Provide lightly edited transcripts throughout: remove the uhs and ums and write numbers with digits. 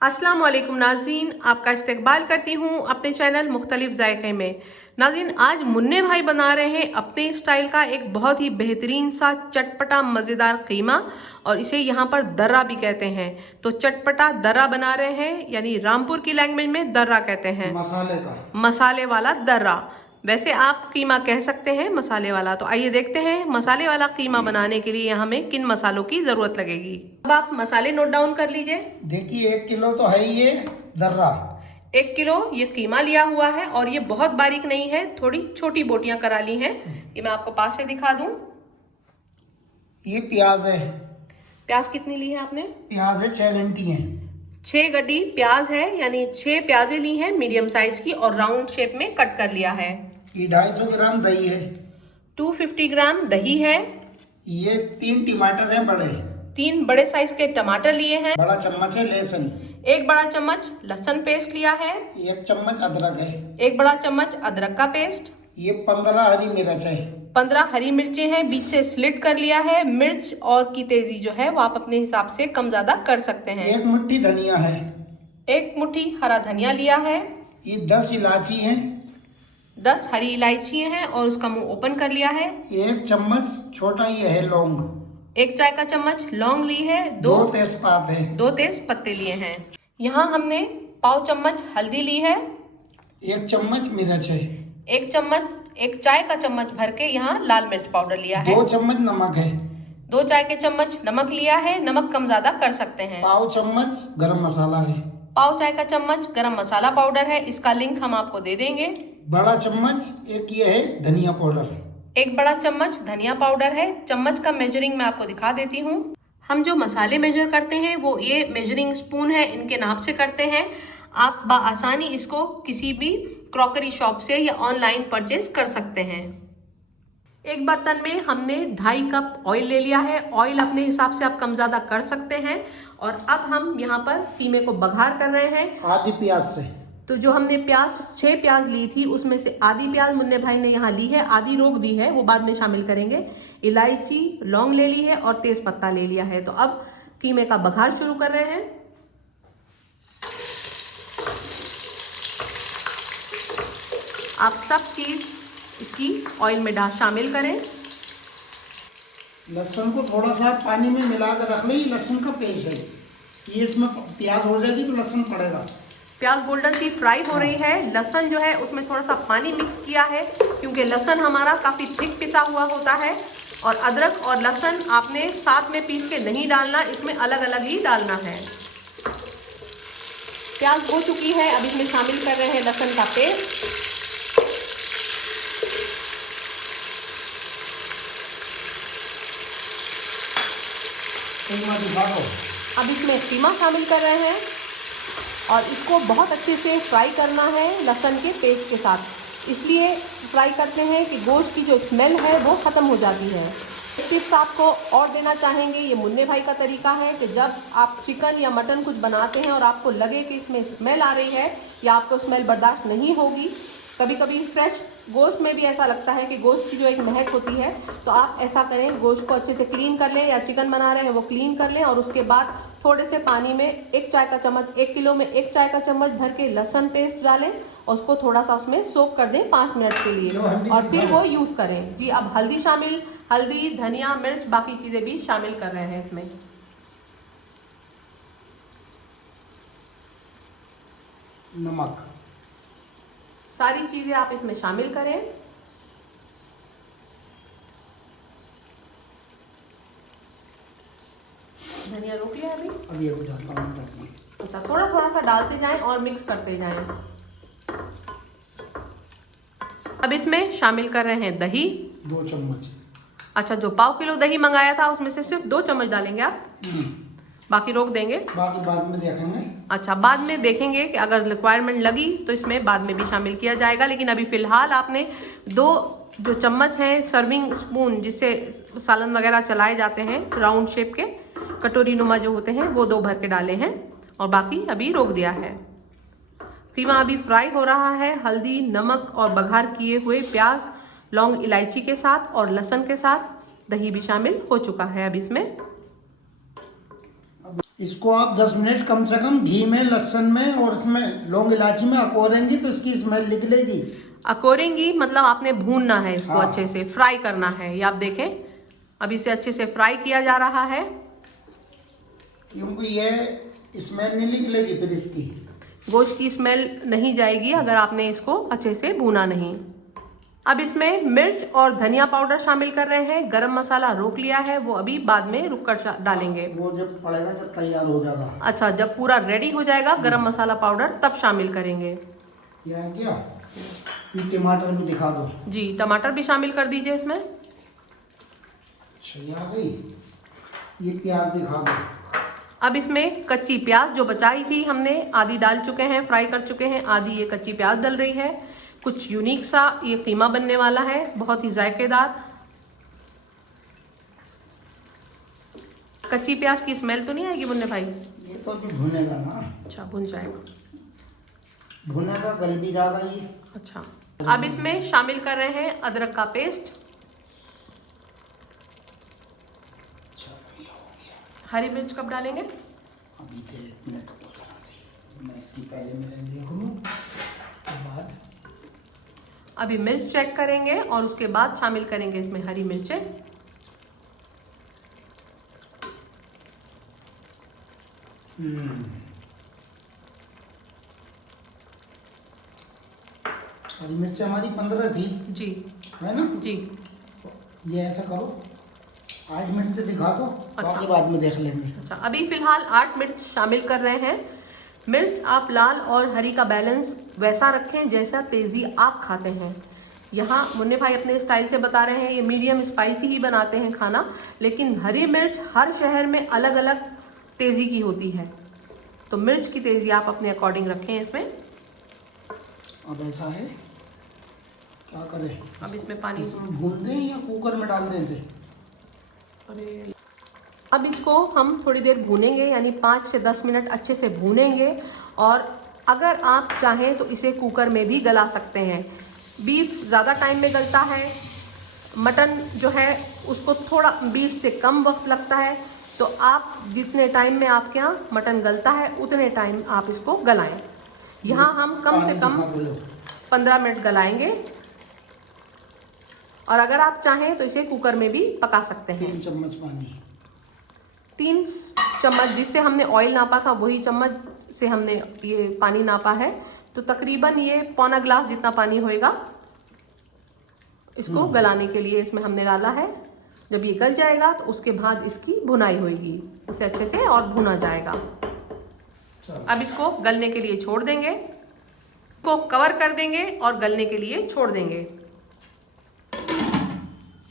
अस्सलाम वालेकुम नाज़रीन, आपका इस्तकबाल करती हूँ अपने चैनल मुख्तलिफ जायके में। नाज़रीन, आज मुन्ने भाई बना रहे हैं अपने स्टाइल का एक बहुत ही बेहतरीन सा चटपटा मज़ेदार कीमा, और इसे यहाँ पर दर्रा भी कहते हैं। तो चटपटा दर्रा बना रहे हैं, यानी रामपुर की लैंग्वेज में दर्रा कहते हैं, मसाले का। मसाले वाला दर्रा। वैसे आप कीमा कह सकते हैं मसाले वाला। तो आइए देखते हैं मसाले वाला कीमा बनाने के लिए हमें किन मसालों की ज़रूरत लगेगी। अब आप मसाले नोट डाउन कर लीजिए। देखिए 1 किलो तो है ये दर्रा। 1 किलो ये कीमा लिया हुआ है, और ये बहुत बारीक नहीं है, थोड़ी छोटी बोटियां करा ली हैं। ये मैं आपको पास से दिखा दूं। ये प्याज है। प्याज कितनी ली है आपने? प्याज है 6 घंटी है। 6 गड्डी प्याज है, यानी 6 प्याजें ली हैं मीडियम साइज की, और राउंड शेप में कट कर लिया है। ये 250 ग्राम दही है। 250 ग्राम दही है। ये 3 टमाटर है बड़े। 3 बड़े साइज के टमाटर लिए हैं। बड़ा चम्मच है लहसुन। 1 बड़ा चम्मच लहसुन पेस्ट लिया है। 1 चम्मच अदरक है। 1 बड़ा चम्मच अदरक का पेस्ट। ये 15 हरी मिर्च है। 15 हरी मिर्चें हैं, बीच से स्लिट कर लिया है। मिर्च और की तेजी जो है वो आप अपने हिसाब से कम ज्यादा कर सकते हैं। 1 मुट्ठी धनिया है। 1 मुट्ठी हरा धनिया लिया है। ये 10 इलायची है। 10 हरी इलायची हैं, और उसका मुंह ओपन कर लिया है। 1 चम्मच छोटा ये है लौंग। 1 चाय का चम्मच लौंग ली है। 2 तेजपात है। 2 तेज पत्ते लिए हैं। यहाँ हमने पाव चम्मच हल्दी ली है। 1 चम्मच मिर्च है। 1 चाय का चम्मच भर के यहाँ लाल मिर्च पाउडर लिया है। 2 चम्मच नमक है। 2 चाय के चम्मच नमक लिया है, नमक कम ज्यादा कर सकते हैं। पाव चम्मच गरम मसाला है। पाव चाय का चम्मच गरम मसाला पाउडर है, इसका लिंक हम आपको दे देंगे। बड़ा चम्मच एक ये है धनिया पाउडर। 1 बड़ा चम्मच धनिया पाउडर है। चम्मच का मेजरिंग मैं आपको दिखा देती हूँ। हम जो मसाले मेजर करते हैं वो ये मेजरिंग स्पून है, इनके नाप से करते हैं। आप बआसानी इसको किसी भी क्रॉकरी शॉप से या ऑनलाइन परचेज कर सकते हैं। एक बर्तन में हमने 2.5 कप ऑयल ले लिया है। ऑयल अपने हिसाब से आप कम ज़्यादा कर सकते हैं। और अब हम यहाँ पर कीमे को बघार कर रहे हैं। आधी प्याज से। तो जो हमने 6 प्याज ली थी, उसमें से आधी प्याज मुन्ने भाई ने यहाँ ली है, आधी रोक दी है, वो बाद में शामिल करेंगे। इलायची लौंग ले ली है, और तेज पत्ता ले लिया है। तो अब कीमे का बघार शुरू कर रहे हैं। आप सब चीज इसकी ऑयल में शामिल करें। लहसुन को थोड़ा सा पानी में मिलाकर रख ले। ये लहसुन का पेस्ट है, ये इसमें प्याज हो जाएगी तो लहसुन पड़ेगा। प्याज गोल्डन सी फ्राई हो रही है। लहसुन जो है उसमें थोड़ा सा पानी मिक्स किया है, क्योंकि लहसुन हमारा काफ़ी थिक पिसा हुआ होता है। और अदरक और लहसुन आपने साथ में पीस के नहीं डालना, इसमें अलग अलग ही डालना है। प्याज हो चुकी है, अब इसमें शामिल कर रहे हैं लहसुन का पेस्ट। अब इसमें कीमा शामिल कर रहे हैं, और इसको बहुत अच्छे से फ्राई करना है लहसुन के पेस्ट के साथ। इसलिए फ्राई करते हैं कि गोश्त की जो स्मेल है वो ख़त्म हो जाती है। एक टिप्स आपको और देना चाहेंगे, ये मुन्ने भाई का तरीका है कि जब आप चिकन या मटन कुछ बनाते हैं और आपको लगे कि इसमें स्मेल आ रही है या आपको स्मेल बर्दाश्त नहीं होगी, कभी कभी फ्रेश गोश्त में भी ऐसा लगता है कि गोश्त की जो एक महक होती है, तो आप ऐसा करें, गोश्त को अच्छे से क्लीन कर लें, या चिकन बना रहे हैं वो क्लीन कर लें, और उसके बाद थोड़े से पानी में 1 चाय का चम्मच, 1 किलो में 1 चाय का चम्मच भर के लहसुन पेस्ट डालें, और उसको थोड़ा सा उसमें सोक कर दें 5 मिनट के लिए, और फिर वो यूज़ करें। जी, अब हल्दी शामिल, हल्दी धनिया मिर्च बाकी चीज़ें भी शामिल कर रहे हैं इसमें। नमक, सारी चीज़ें आप इसमें शामिल करें। धनिया रोक लिया अभी ये हो जाता है। अच्छा, थोड़ा थोड़ा सा डालते जाएं और मिक्स करते जाएं। अब इसमें शामिल कर रहे हैं दही। 2 चम्मच। अच्छा, जो पाव किलो दही मंगाया था उसमें से सिर्फ 2 चम्मच डालेंगे आप, बाकी रोक देंगे। बाकी बाद में देखेंगे। अच्छा, बाद में देखेंगे कि अगर रिक्वायरमेंट लगी तो इसमें बाद में भी शामिल किया जाएगा, लेकिन अभी फ़िलहाल आपने 2 जो चम्मच हैं सर्विंग स्पून जिससे सालन वगैरह चलाए जाते हैं, राउंड शेप के कटोरी नुमा जो होते हैं, वो 2 भर के डाले हैं, और बाकी अभी रोक दिया है। कीमा अभी फ्राई हो रहा है हल्दी नमक और बघार किए हुए प्याज लौंग इलायची के साथ, और लहसुन के साथ। दही भी शामिल हो चुका है अब इसमें। इसको आप 10 मिनट कम से कम घी में, लहसुन में और इसमें लौंग इलायची में अकोरेंगी तो इसकी स्मेल निकलेगी। अकोरेंगी मतलब आपने भूनना है इसको, हाँ। अच्छे से फ्राई करना है। ये आप देखें, अब इसे अच्छे से फ्राई किया जा रहा है, क्योंकि ये स्मेल नहीं निकलेगी फिर इसकी। गोश्त की स्मेल नहीं जाएगी अगर आपने इसको अच्छे से भूना नहीं। अब इसमें मिर्च और धनिया पाउडर शामिल कर रहे हैं। गरम मसाला रोक लिया है, वो अभी बाद में रुक कर डालेंगे। वो जब पड़ेगा, जब तैयार हो जाएगा। अच्छा, जब पूरा रेडी हो जाएगा गरम मसाला पाउडर तब शामिल करेंगे। यार क्या, ये टमाटर भी दिखा दो। जी, टमाटर भी शामिल कर दीजिए इसमें। अच्छा, ये आ गई। ये प्याज दिखा दो। अब इसमें कच्ची प्याज जो बचाई थी हमने, आधी डाल चुके हैं, फ्राई कर चुके हैं, आधी ये कच्ची प्याज डल रही है। कुछ यूनिक सा ये कीमा बनने वाला है, बहुत ही जायकेदार। कच्ची प्याज की स्मेल तो नहीं आएगी मुन्ने भाई? ये तो अभी भुनेगा ना। अच्छा, भुन जाएगा, भुनेगा, गल भी जाएगा ये। अच्छा, अब इसमें शामिल कर रहे हैं अदरक का पेस्ट। अच्छा, ये हो गया। हरी मिर्च कब डालेंगे? अभी दे 1 मिनट तो जरा सी, मैं इसकी पहले मेरे देख लूँ उसके बाद। अभी मिर्च चेक करेंगे और उसके बाद शामिल करेंगे इसमें हरी मिर्चें। हरी मिर्च हमारी 15 थी। जी, है ना जी। ये ऐसा करो, 8 मिनट से दिखा दो। अच्छा। बाकी बाद में देख लेंगे। अच्छा, अभी फिलहाल 8 मिर्च शामिल कर रहे हैं। मिर्च आप लाल और हरी का बैलेंस वैसा रखें जैसा तेज़ी आप खाते हैं। यहाँ मुन्ने भाई अपने स्टाइल से बता रहे हैं, ये मीडियम स्पाइसी ही बनाते हैं खाना, लेकिन हरी मिर्च हर शहर में अलग अलग तेज़ी की होती है, तो मिर्च की तेज़ी आप अपने अकॉर्डिंग रखें इसमें। अब ऐसा है, क्या करें? अब इसमें पानी, इसमें भून दें या कुकर में डाल दें इसे? अरे अब इसको हम थोड़ी देर भूनेंगे, यानी 5 से 10 मिनट अच्छे से भूनेंगे। और अगर आप चाहें तो इसे कुकर में भी गला सकते हैं। बीफ ज़्यादा टाइम में गलता है, मटन जो है उसको थोड़ा बीफ से कम वक्त लगता है, तो आप जितने टाइम में आपके यहाँ मटन गलता है उतने टाइम आप इसको गलाएं। यहाँ हम कम से कम 15 मिनट गलाएंगे, और अगर आप चाहें तो इसे कुकर में भी पका सकते हैं। 3 चम्मच पानी, 3 चम्मच जिससे हमने ऑयल नापा था वही चम्मच से हमने ये पानी नापा है, तो तकरीबन ये पौना गिलास जितना पानी होएगा इसको गलाने के लिए इसमें हमने डाला है। जब ये गल जाएगा तो उसके बाद इसकी भुनाई होएगी, इसे अच्छे से और भुना जाएगा। अब इसको गलने के लिए छोड़ देंगे, इसको कवर कर देंगे और गलने के लिए छोड़ देंगे।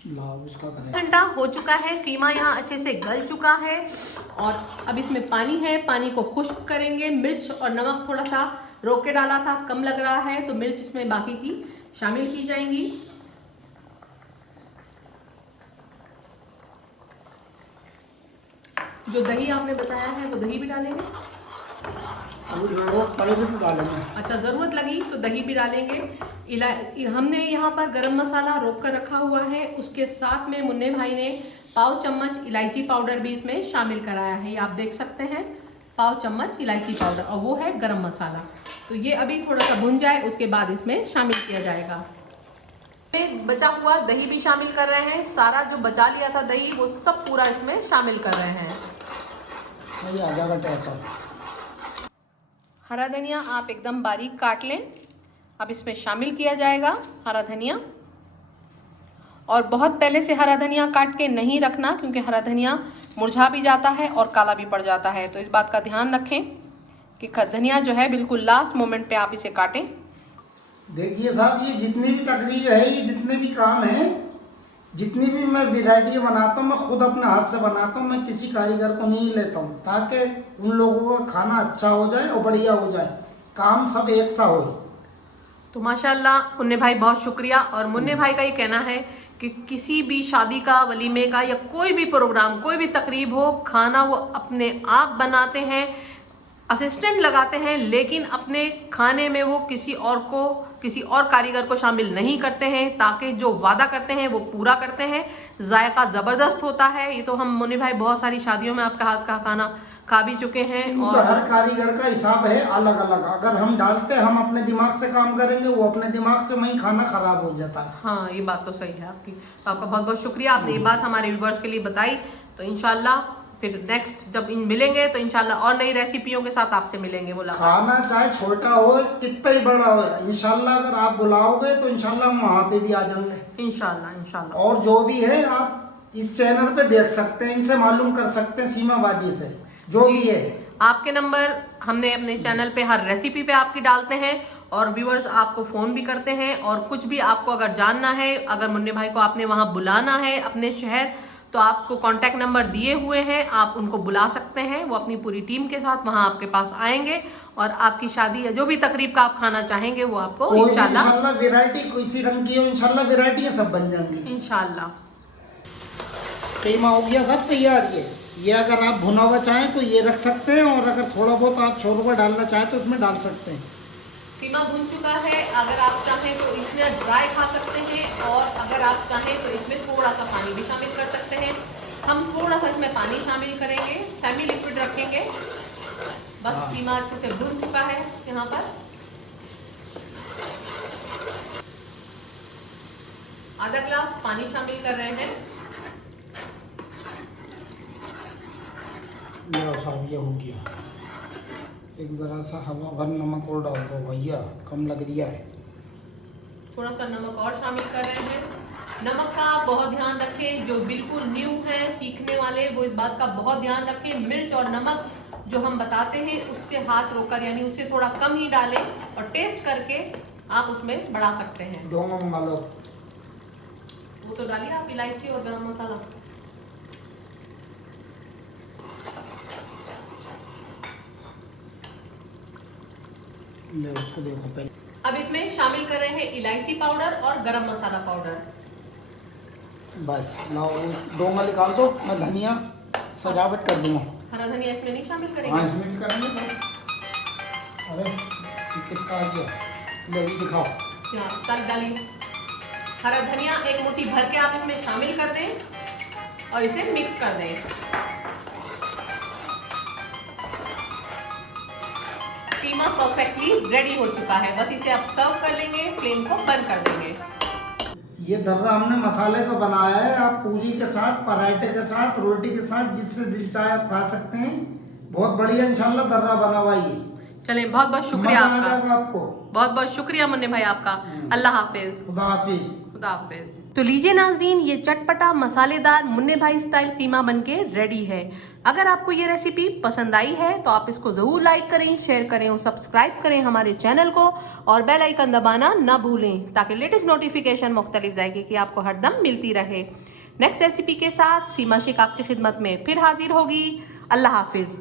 घंटा हो चुका है, कीमा यहाँ अच्छे से गल चुका है, और अब इसमें पानी है, पानी को खुश्क करेंगे। मिर्च और नमक थोड़ा सा रोक के डाला था, कम लग रहा है तो मिर्च इसमें बाकी की शामिल की जाएंगी। जो दही आपने बताया है वो दही भी डालेंगे? जरूरत पड़ेगी तो डालेंगे। अच्छा, ज़रूरत लगी तो दही भी डालेंगे। हमने यहाँ पर गरम मसाला रोक कर रखा हुआ है, उसके साथ में मुन्ने भाई ने पाव चम्मच इलायची पाउडर भी इसमें शामिल कराया है। ये आप देख सकते हैं, पाव चम्मच इलायची पाउडर, और वो है गरम मसाला। तो ये अभी थोड़ा सा भुन जाए उसके बाद इसमें शामिल किया जाएगा। बचा हुआ दही भी शामिल कर रहे हैं, सारा जो बचा लिया था दही वो सब पूरा इसमें शामिल कर रहे हैं। सही आ जाएगा टेस्ट। हरा धनिया आप एकदम बारीक काट लें, अब इसमें शामिल किया जाएगा हरा धनिया। और बहुत पहले से हरा धनिया काट के नहीं रखना, क्योंकि हरा धनिया मुरझा भी जाता है और काला भी पड़ जाता है, तो इस बात का ध्यान रखें कि धनिया जो है बिल्कुल लास्ट मोमेंट पे आप इसे काटें। देखिए साहब, ये जितनी भी तकलीफ है, ये जितने भी काम हैं, जितनी भी मैं वैरायटी बनाता हूँ, मैं खुद अपने हाथ से बनाता हूँ। मैं किसी कारीगर को नहीं लेता हूँ, ताकि उन लोगों का खाना अच्छा हो जाए और बढ़िया हो जाए, काम सब एक सा हो। तो माशाल्लाह मुन्ने भाई बहुत शुक्रिया। और मुन्ने भाई का ये कहना है कि किसी भी शादी का, वलीमे का या कोई भी प्रोग्राम, कोई भी तकरीब हो, खाना वो अपने आप बनाते हैं, असिस्टेंट लगाते हैं, लेकिन अपने खाने में वो किसी और कारीगर को शामिल नहीं करते हैं, ताकि जो वादा करते हैं वो पूरा करते हैं। जायका ज़बरदस्त होता है। ये तो हम मुन्ने भाई बहुत सारी शादियों में आपका हाथ का खाना खा भी चुके हैं। तो और हर कारीगर का हिसाब है अलग अलग। अगर हम डालते हम अपने दिमाग से काम करेंगे, वो अपने दिमाग से वही खाना खराब हो जाता है। हाँ, ये बात तो सही है आपकी। तो आपका बहुत बहुत शुक्रिया, आपने ये बात हमारे व्यूवर्स के लिए बताई। तो इंशाल्लाह फिर नेक्स्ट जब मिलेंगे तो इंशाल्लाह और नई रेसिपियों के साथ आपसे मिलेंगे। मुलाकात खाना चाहे छोटा हो कितना ही बड़ा हो, इंशाल्लाह अगर आप बुलाओगे तो इंशाल्लाह हम वहाँ पे भी आ जाएंगे। इंशाल्लाह इंशाल्लाह। और जो भी है आप इस चैनल पे देख सकते हैं, इनसे मालूम कर सकते हैं, सीमा बाजी से जो भी है। आपके नंबर हमने अपने चैनल पे हर रेसिपी पे आपकी डालते हैं और व्यूअर्स आपको फ़ोन भी करते हैं। और कुछ भी आपको अगर जानना है, अगर मुन्ने भाई को आपने वहाँ बुलाना है अपने शहर, तो आपको कांटेक्ट नंबर दिए हुए हैं, आप उनको बुला सकते हैं। वो अपनी पूरी टीम के साथ वहाँ आपके पास आएंगे और आपकी शादी या जो भी तकरीब का आप खाना चाहेंगे वो आपको इंशाल्लाह वैरायटी कोई सी रंग की हो, इंशाल्लाह वैरायटियाँ सब बन जाएंगी इंशाल्लाह। कीमा हो गया सब तैयार। ये अगर आप भुना हुआ चाहें तो ये रख सकते हैं, और अगर थोड़ा बहुत आप शोरबा डालना चाहें तो उसमें डाल सकते हैं। कीमा भुन चुका है। अगर आप चाहें तो इसमें ड्राई खा सकते हैं, और अगर आप चाहें तो इसमें थोड़ा सा पानी भी शामिल कर सकते हैं। हम थोड़ा सा इसमें पानी शामिल करेंगे, सेमी लिक्विड रखेंगे। बस कीमा अच्छे से भुन चुका है। यहाँ पर आधा ग्लास पानी शामिल कर रहे हैं। साहब ये हो गया। एक ज़रा सा हवा भर नमक और डाल दो भैया, कम लग रहा है। थोड़ा सा नमक और शामिल कर रहे हैं। नमक का आप बहुत ध्यान रखें, जो बिल्कुल न्यू है सीखने वाले वो इस बात का बहुत ध्यान रखें। मिर्च और नमक जो हम बताते हैं उससे हाथ रोककर, यानी उससे थोड़ा कम ही डालें, और टेस्ट करके आप उसमें बढ़ा सकते हैं। दो मंगा लो। वो तो डालिए आप, इलायची और गरम मसाला। ले उसको देखो पहले। अब इसमें शामिल कर रहे हैं इलायची पाउडर और गरम मसाला पाउडर। बस लाओ डोंगा निकाल दो, मैं धनिया सजावट कर दूंगा। हरा धनिया इसमें नहीं शामिल करेंगे? हाँ इसमें भी करेंगे। अरे किसका आ गया, ले भी दिखाओ। यहाँ तल डालिए। हरा धनिया एक मुट्ठी भर के आप इसमें शामिल कर दें और इसे मिक्स कर दें। कीमा परफेक्टली रेडी हो चुका है। बस इसे आप सर्व कर लेंगे, फ्लेम को बंद कर देंगे। ये दर्रा हमने मसाले का बनाया है, आप पूरी के साथ, पराठे के साथ, रोटी के साथ, जिससे दिल चाहे आप खा सकते हैं। बहुत बढ़िया इंशाल्लाह दर्रा बना हुआ है। चले, बहुत बहुत शुक्रिया आपका। आपको बहुत बहुत शुक्रिया मुन्ने भाई आपका। अल्लाह हाफिज। खुदा हाफिज। खुदा हाफिज। तो लीजिए नाज़रीन, ये चटपटा मसालेदार मुन्ने भाई स्टाइल कीमा बनके रेडी है। अगर आपको ये रेसिपी पसंद आई है तो आप इसको ज़रूर लाइक करें, शेयर करें और सब्सक्राइब करें हमारे चैनल को, और बेल आइकन दबाना ना भूलें ताकि लेटेस्ट नोटिफिकेशन मुख्तलिफ जायके की आपको हरदम मिलती रहे। नेक्स्ट रेसिपी के साथ सीमा शेख आपकी खिदमत में फिर हाजिर होगी। अल्लाह हाफिज़।